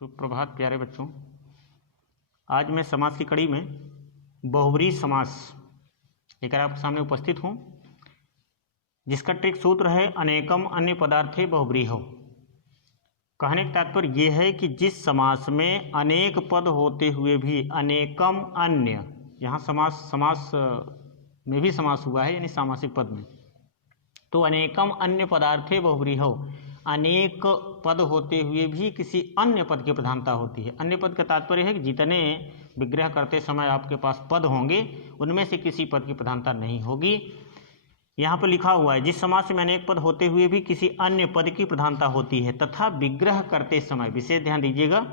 सुप्रभात प्यारे बच्चों। आज मैं समास की कड़ी में बहुब्रीहि समास लेकर आपके सामने उपस्थित हूँ, जिसका ट्रिक सूत्र है अनेकम अन्य पदार्थे बहुब्रीहौ। कहने का तात्पर्य यह है कि जिस समास में अनेक पद होते हुए भी अनेकम अन्य, यहाँ समास में भी समास हुआ है यानी सामासिक पद में, तो अनेकम अन्य पदार्थे बहुब्रीहौ, अनेक पद होते हुए भी किसी अन्य पद की प्रधानता होती है। अन्य पद का तात्पर्य है कि जितने विग्रह करते समय आपके पास पद होंगे उनमें से किसी पद की प्रधानता नहीं होगी। यहाँ पर लिखा हुआ है जिस समास में अनेक पद होते हुए भी किसी अन्य पद की प्रधानता होती है तथा विग्रह करते समय, विशेष ध्यान दीजिएगा,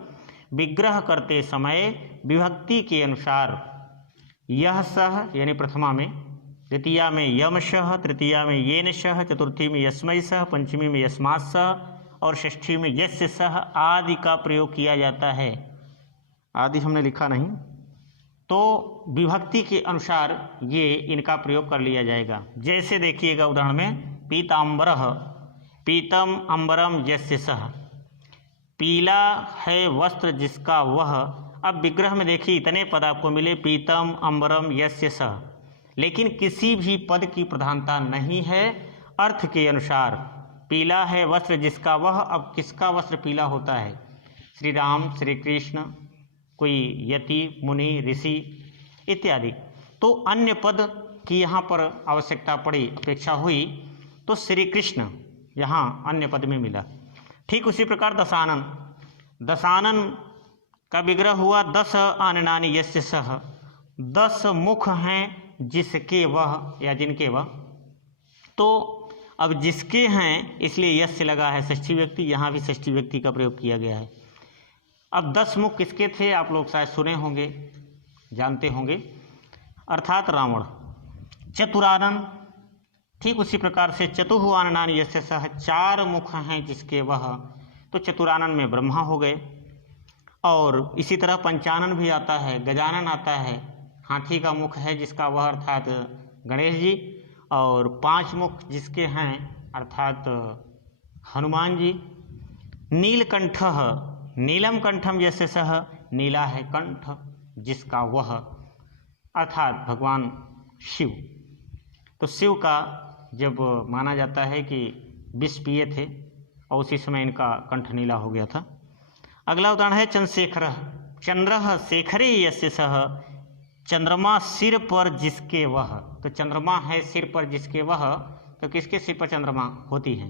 विग्रह करते समय विभक्ति के अनुसार यह सह यानी प्रथमा में, द्वितीया में यमशः, तृतीया में येनशः, चतुर्थी में यस्मै सह, पंचमी में यस्मात् सह और षष्ठी में यस्य सह आदि का प्रयोग किया जाता है। आदि हमने लिखा नहीं, तो विभक्ति के अनुसार ये इनका प्रयोग कर लिया जाएगा। जैसे देखिएगा उदाहरण में पीताम्बरः, पीतम अम्बरम यस्य सह, पीला है वस्त्र जिसका वह। अब विग्रह में देखिए इतने पद आपको मिले, पीतम अम्बरम यस्य सह, लेकिन किसी भी पद की प्रधानता नहीं है अर्थ के अनुसार। पीला है वस्त्र जिसका वह, अब किसका वस्त्र पीला होता है? श्री राम, श्री कृष्ण, कोई यति, मुनि, ऋषि इत्यादि। तो अन्य पद की यहाँ पर आवश्यकता पड़ी, अपेक्षा हुई, तो श्री कृष्ण यहाँ अन्य पद में मिला। ठीक उसी प्रकार दशानन, दशानन का विग्रह हुआ 10 आननानि यस्य सह, 10 मुख हैं जिसके वह या जिनके वह। तो अब जिसके हैं इसलिए यस्य लगा है षष्ठी व्यक्ति, यहाँ भी षष्ठी व्यक्ति का प्रयोग किया गया है। अब 10 मुख किसके थे आप लोग शायद सुने होंगे, जानते होंगे, अर्थात रावण। चतुरानन, ठीक उसी प्रकार से चतुः आननानि यस्य सह, 4 मुख हैं जिसके वह, तो चतुरानन में ब्रह्मा हो गए। और इसी तरह पंचानन भी आता है, गजानन आता है, हाथी का मुख है जिसका वह अर्थात गणेश जी, और 5 मुख जिसके हैं अर्थात हनुमान जी। नीलकंठः, नीलम कंठम यस्य सह, नीला है कंठ जिसका वह, अर्थात भगवान शिव। तो शिव का जब माना जाता है कि विष पिए थे और उसी समय इनका कंठ नीला हो गया था। अगला उदाहरण है चंद्रशेखरः, चंद्रः शेखरे यस्य सह, चंद्रमा सिर पर जिसके वह। तो चंद्रमा है सिर पर जिसके वह, तो किसके सिर पर चंद्रमा होती है?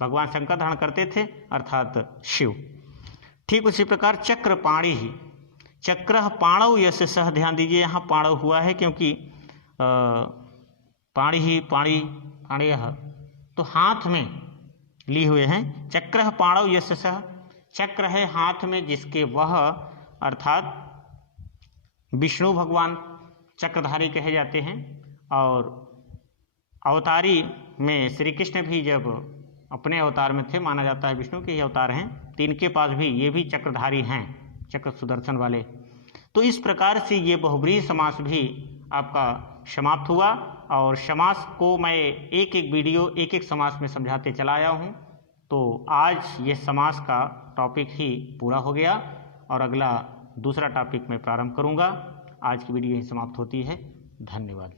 भगवान शंकर धारण करते थे अर्थात शिव। ठीक उसी प्रकार चक्रपाणि ही, चक्रः पाणौ यस्य सह, ध्यान दीजिए यहाँ पाणौ हुआ है क्योंकि पाणि ही पाणयः तो हाथ में लिए हुए हैं। चक्रः पाणौ यस्य सह, चक्र है हाथ में जिसके वह, अर्थात विष्णु भगवान चक्रधारी कहे जाते हैं। और अवतारी में श्री कृष्ण भी जब अपने अवतार में थे, माना जाता है विष्णु के ही अवतार हैं, तो इनके पास भी ये भी चक्रधारी हैं, चक्र सुदर्शन वाले। तो इस प्रकार से ये बहुब्रीहि समास भी आपका समाप्त हुआ। और समास को मैं एक एक वीडियो एक एक समास में समझाते चला आया हूँ। तो आज ये समास का टॉपिक ही पूरा हो गया और अगला दूसरा टॉपिक मैं प्रारंभ करूँगा। आज की वीडियो यहीं समाप्त होती है। धन्यवाद।